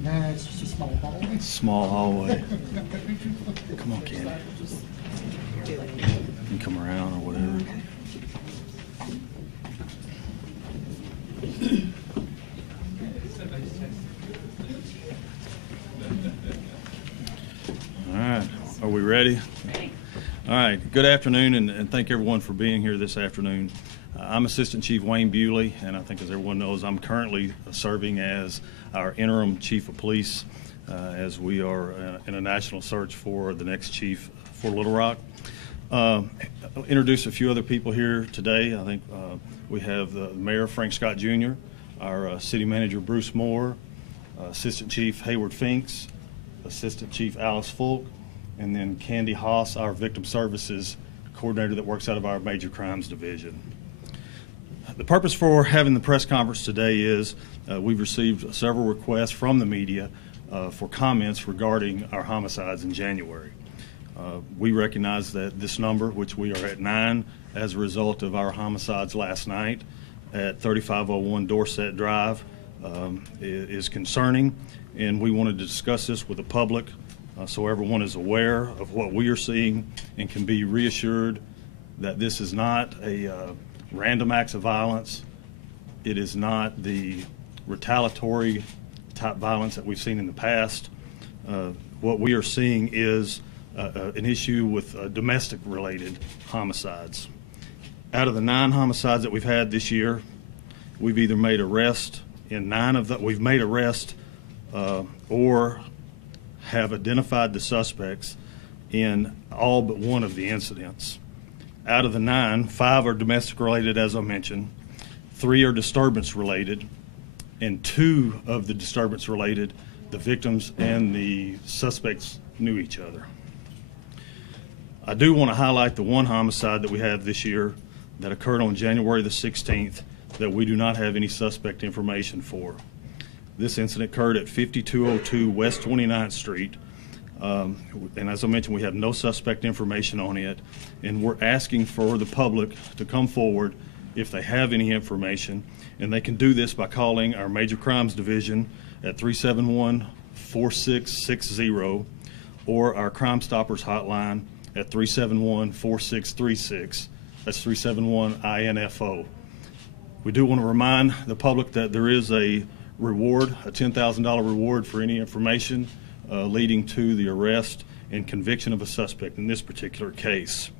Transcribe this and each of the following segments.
No, it's just a small hallway. Small hallway. Come on, Candy. You can come around or whatever. All right. Are we ready? All right. Good afternoon, and thank everyone for being here this afternoon. I'm Assistant Chief Wayne Bewley, and I think as everyone knows, I'm currently serving as our interim Chief of Police as we are in a national search for the next chief for Little Rock. I'll introduce a few other people here today. I think we have the Mayor Frank Scott Jr., our City Manager Bruce Moore, Assistant Chief Hayward Finks, Assistant Chief Alice Fulk, and then Candy Haas, our Victim Services Coordinator that works out of our Major Crimes Division. The purpose for having the press conference today is we've received several requests from the media for comments regarding our homicides in January. We recognize that this number, which we are at 9 as a result of our homicides last night at 3501 Dorset Drive, is concerning, and we wanted to discuss this with the public so everyone is aware of what we are seeing and can be reassured that this is not a random acts of violence. It is not the retaliatory type violence that we've seen in the past. What we are seeing is an issue with domestic related homicides. Out of the 9 homicides that we've had this year, we've either made arrest in 9 of them, we've made arrest or have identified the suspects in all but 1 of the incidents. Out of the 9, 5 are domestic related, as I mentioned, 3 are disturbance related, and 2 of the disturbance related, the victims and the suspects knew each other. I do want to highlight the 1 homicide that we have this year that occurred on January the 16th that we do not have any suspect information for. This incident occurred at 5202 West 29th Street. And as I mentioned, we have no suspect information on it, and we're asking for the public to come forward if they have any information, and they can do this by calling our Major Crimes Division at 371-4660 or our Crime Stoppers hotline at 371-4636. That's 371-INFO. We do want to remind the public that there is a reward, a $10,000 reward for any information leading to the arrest and conviction of a suspect in this particular case.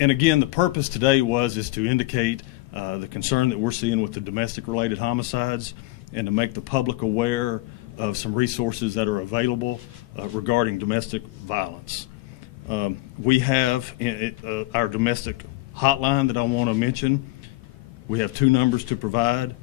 And again, the purpose today is to indicate the concern that we're seeing with the domestic related homicides and to make the public aware of some resources that are available regarding domestic violence. We have our domestic hotline that I want to mention. We have 2 numbers to provide: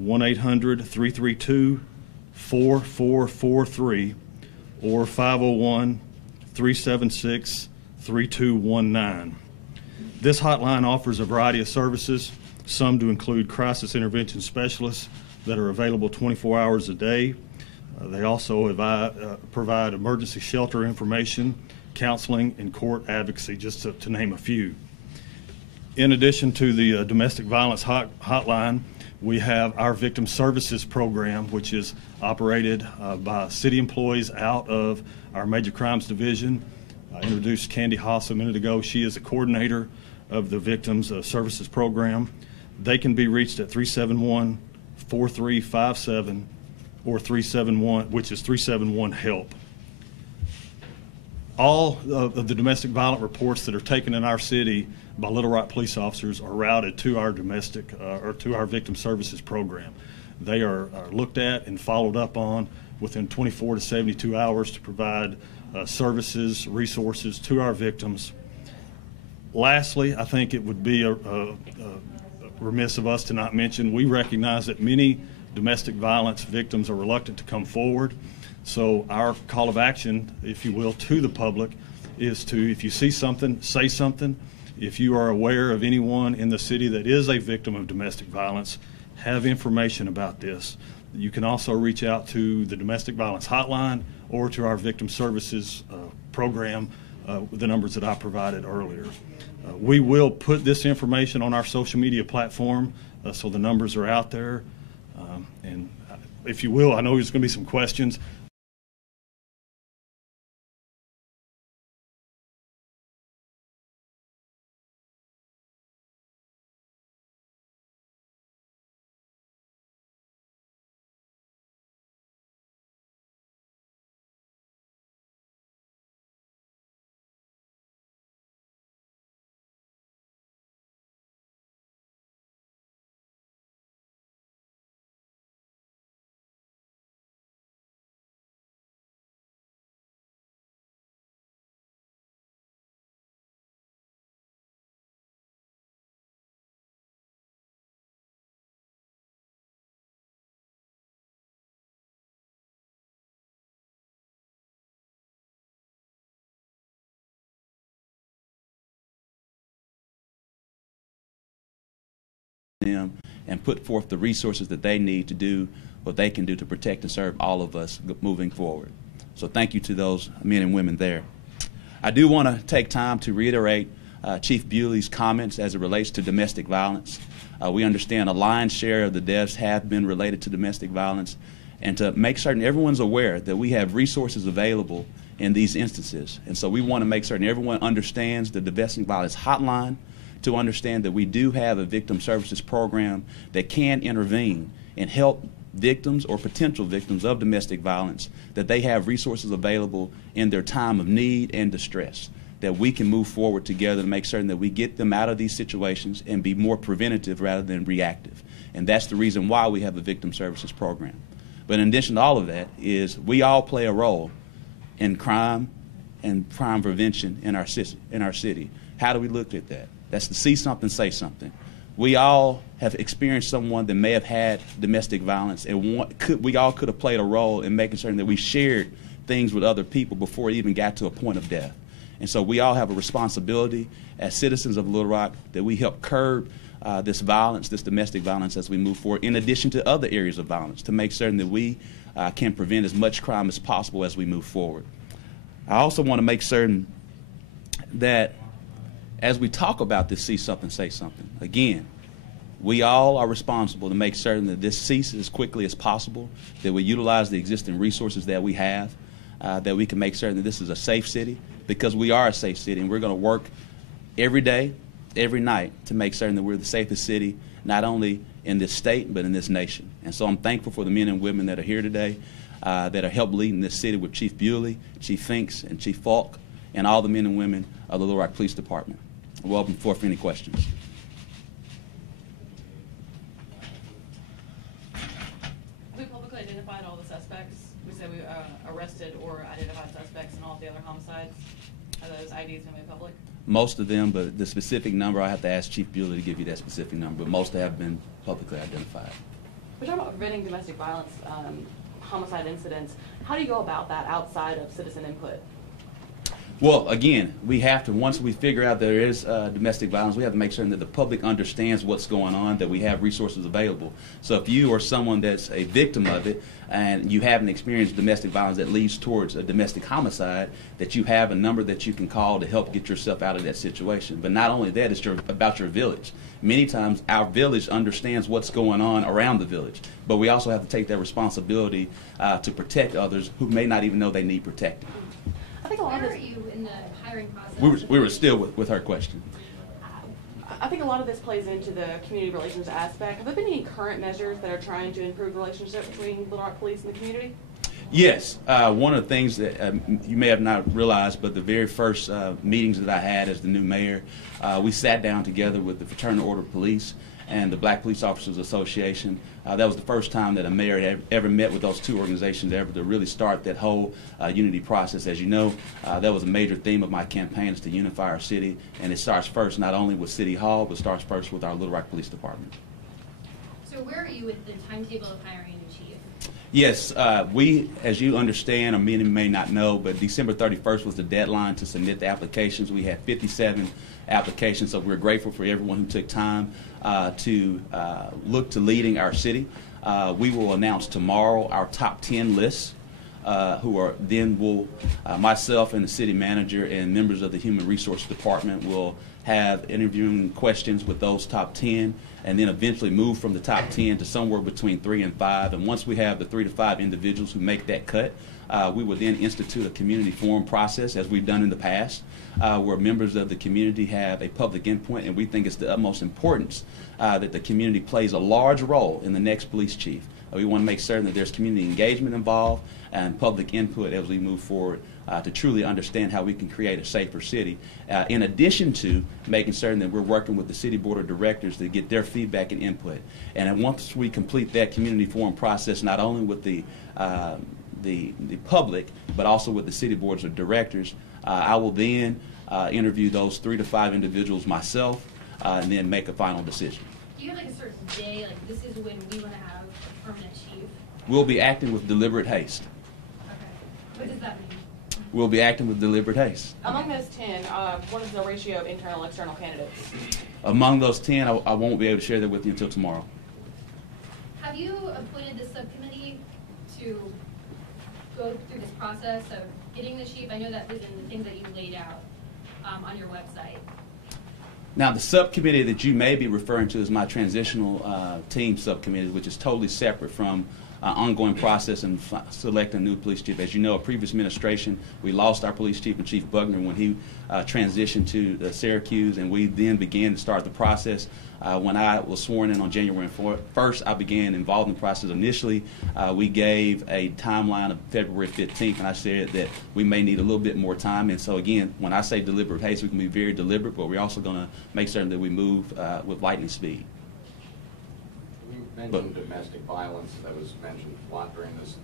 1-800-332-4443 or 501-376-3219. This hotline offers a variety of services, some to include crisis intervention specialists that are available 24 hours a day. They also provide emergency shelter information, counseling, and court advocacy, just to name a few. In addition to the domestic violence hotline, we have our Victim Services Program, which is operated by city employees out of our Major Crimes Division. I introduced Candy Haas a minute ago. She is the coordinator of the Victims Services Program. They can be reached at 371-4357 or 371-HELP. All of the domestic violence reports that are taken in our city by Little Rock police officers are routed to our domestic or to our Victim Services Program. They are looked at and followed up on within 24 to 72 hours to provide services, resources to our victims. Lastly, I think it would be remiss of us to not mention, we recognize that many domestic violence victims are reluctant to come forward. So our call of action, if you will, to the public is to, if you see something, say something. If you are aware of anyone in the city that is a victim of domestic violence, have information about this. You can also reach out to the domestic violence hotline or to our Victim Services Program, the numbers that I provided earlier. We will put this information on our social media platform so the numbers are out there. And if you will, I know there's going to be some questions. Them and put forth the resources that they need to do what they can do to protect and serve all of us moving forward. So thank you to those men and women there. I do want to take time to reiterate Chief Bewley's comments as it relates to domestic violence. We understand a lion's share of the deaths have been related to domestic violence, and to make certain everyone's aware that we have resources available in these instances. And so we want to make certain everyone understands the domestic violence hotline, to understand that we do have a victim services program that can intervene and help victims or potential victims of domestic violence, that they have resources available in their time of need and distress, that we can move forward together to make certain that we get them out of these situations and be more preventative rather than reactive. And that's the reason why we have a victim services program. But in addition to all of that is we all play a role in crime and crime prevention in our city. How do we look at that? That's to see something, say something. We all have experienced someone that may have had domestic violence, and we all could have played a role in making certain that we shared things with other people before it even got to a point of death. And so we all have a responsibility as citizens of Little Rock that we help curb this violence, this domestic violence, as we move forward, in addition to other areas of violence, to make certain that we can prevent as much crime as possible as we move forward. I also want to make certain that as we talk about this see something, say something, again, we all are responsible to make certain that this ceases as quickly as possible, that we utilize the existing resources that we have, that we can make certain that this is a safe city, because we are a safe city, and we're going to work every day, every night to make certain that we're the safest city, not only in this state, but in this nation. And so I'm thankful for the men and women that are here today, that are helped leading this city with Chief Bewley, Chief Finks, and Chief Falk, and all the men and women of the Little Rock Police Department. We'll open the floor for any questions. We publicly identified all the suspects. We said we arrested or identified suspects in all of the other homicides. Are those IDs going to be public? Most of them, but the specific number, I have to ask Chief Bewley to give you that specific number, but most have been publicly identified. We're talking about preventing domestic violence, homicide incidents. How do you go about that outside of citizen input? Well, again, we have to, once we figure out there is domestic violence, we have to make certain that the public understands what's going on, that we have resources available. So if you are someone that's a victim of it and you haven't experienced domestic violence that leads towards a domestic homicide, that you have a number that you can call to help get yourself out of that situation. But not only that, it's about your village. Many times our village understands what's going on around the village, but we also have to take that responsibility to protect others who may not even know they need protecting. I think a lot Where of are this, you in the hiring process? We were still with her question. I think a lot of this plays into the community relations aspect. Have there been any current measures that are trying to improve the relationship between Little Rock Police and the community? Yes. One of the things that you may have not realized, but the very first meetings that I had as the new mayor, we sat down together with the Fraternal Order of Police and the Black Police Officers Association. That was the first time that a mayor had ever met with those two organizations ever to really start that whole unity process. As you know, that was a major theme of my campaign, is to unify our city, and it starts first not only with City Hall, but starts first with our Little Rock Police Department. So where are you with the timetable of hiring a new chief? Yes, we, as you understand, or many may not know, but December 31st was the deadline to submit the applications. We had 57 applications, so we're grateful for everyone who took time to look to leading our city. We will announce tomorrow our top 10 lists myself and the city manager and members of the Human Resources Department will have interviewing questions with those top 10, and then eventually move from the top 10 to somewhere between 3 and 5. And once we have the 3 to 5 individuals who make that cut, we will then institute a community forum process, as we've done in the past, where members of the community have a public input, and we think it's the utmost importance that the community plays a large role in the next police chief. We want to make certain that there's community engagement involved and public input as we move forward to truly understand how we can create a safer city, in addition to making certain that we're working with the City Board of Directors to get their feedback and input. And then once we complete that community forum process, not only with the public, but also with the City Boards of Directors, I will then interview those 3 to 5 individuals myself, and then make a final decision. Do you have like a certain day, like this is when we want to have a permanent chief? We'll be acting with deliberate haste. Okay. What does that mean? We'll be acting with deliberate haste. Among those 10, what is the ratio of internal and external candidates? Among those 10, I won't be able to share that with you until tomorrow. Have you appointed this subcommittee to go through this process of getting the chief? I know that was in the things that you laid out on your website. Now, the subcommittee that you may be referring to is my transitional team subcommittee, which is totally separate from ongoing process in selecting a new police chief. As you know, a previous administration, we lost our police chief and Chief Buckner when he transitioned to Syracuse, and we then began to start the process. When I was sworn in on January 1st, I began involved in the process. Initially, we gave a timeline of February 15th, and I said that we may need a little bit more time. And so again, when I say deliberate haste, we can be very deliberate, but we're also going to make certain that we move with lightning speed. You mentioned domestic violence. That was mentioned a lot during this.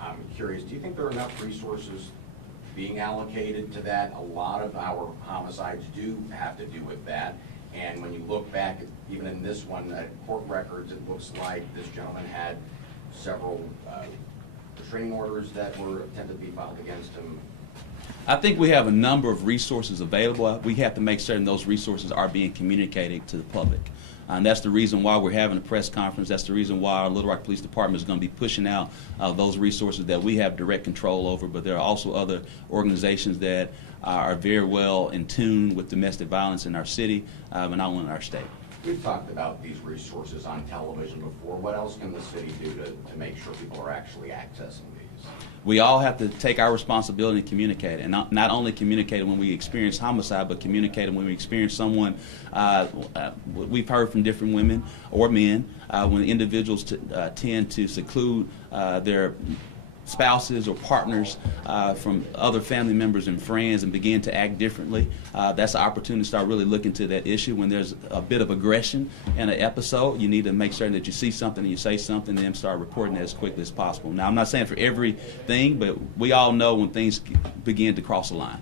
I'm curious, do you think there are enough resources being allocated to that? A lot of our homicides do have to do with that. And when you look back, even in this one, at court records, it looks like this gentleman had several restraining orders that were attempted to be filed against him. I think we have a number of resources available. We have to make certain those resources are being communicated to the public. And that's the reason why we're having a press conference. That's the reason why our Little Rock Police Department is going to be pushing out those resources that we have direct control over. But there are also other organizations that are very well in tune with domestic violence in our city, but not only in our state. We've talked about these resources on television before. What else can the city do to make sure people are actually accessing these? We all have to take our responsibility and communicate, and not only communicate when we experience homicide, but communicate when we experience someone. We've heard from different women or men when individuals tend to seclude their spouses or partners from other family members and friends and begin to act differently. That's an opportunity to start really looking to that issue. When there's a bit of aggression in an episode, you need to make certain that you see something and you say something and then start reporting it as quickly as possible. Now, I'm not saying for everything, but we all know when things begin to cross the line.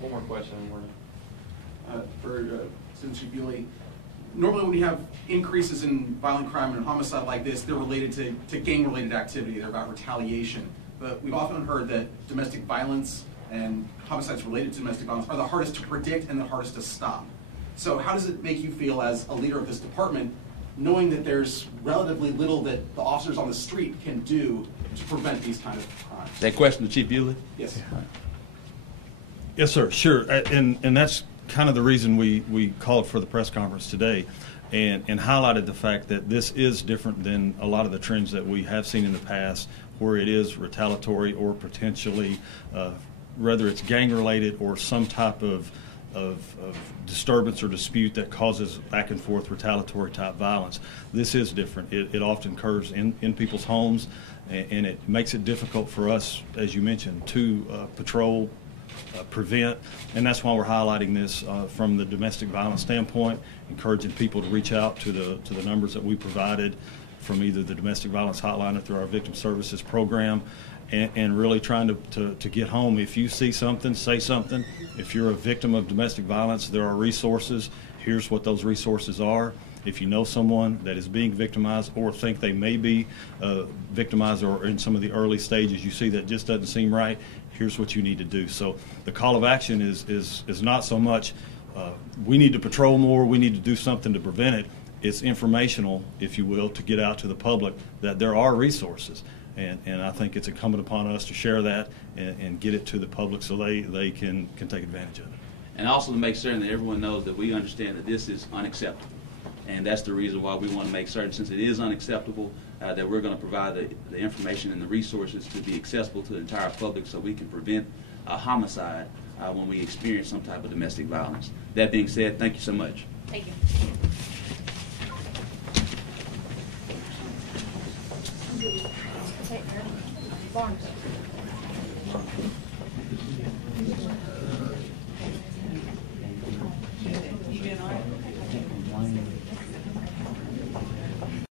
One more question. For Citizen Chief Bewley. Normally when you have increases in violent crime and homicide like this, they're related to gang-related activity. They're about retaliation. But we've often heard that domestic violence and homicides related to domestic violence are the hardest to predict and the hardest to stop. So how does it make you feel as a leader of this department, knowing that there's relatively little that the officers on the street can do to prevent these kind of crimes? That question to Chief Bewley? Yes. Yes, sir. Sure. And that's kind of the reason we called for the press conference today and highlighted the fact that this is different than a lot of the trends that we have seen in the past, where it is retaliatory or potentially, whether it's gang-related or some type of disturbance or dispute that causes back and forth retaliatory type violence. This is different. It often occurs in people's homes, and it makes it difficult for us, as you mentioned, to patrol, prevent, and that's why we're highlighting this from the domestic violence standpoint, encouraging people to reach out to the numbers that we provided from either the domestic violence hotline or through our victim services program, and really trying to get home. If you see something, say something. If you're a victim of domestic violence, there are resources. Here's what those resources are. If you know someone that is being victimized or think they may be victimized or in some of the early stages, you see that just doesn't seem right, here's what you need to do. So the call of action is not so much we need to patrol more, we need to do something to prevent it. It's informational, if you will, to get out to the public that there are resources. And I think it's incumbent upon us to share that and get it to the public so they can take advantage of it. And also to make certain that everyone knows that we understand that this is unacceptable. And that's the reason why we want to make certain, since it is unacceptable, that we're going to provide the information and the resources to be accessible to the entire public so we can prevent a homicide when we experience some type of domestic violence. That being said, thank you so much. Thank you. Barnes.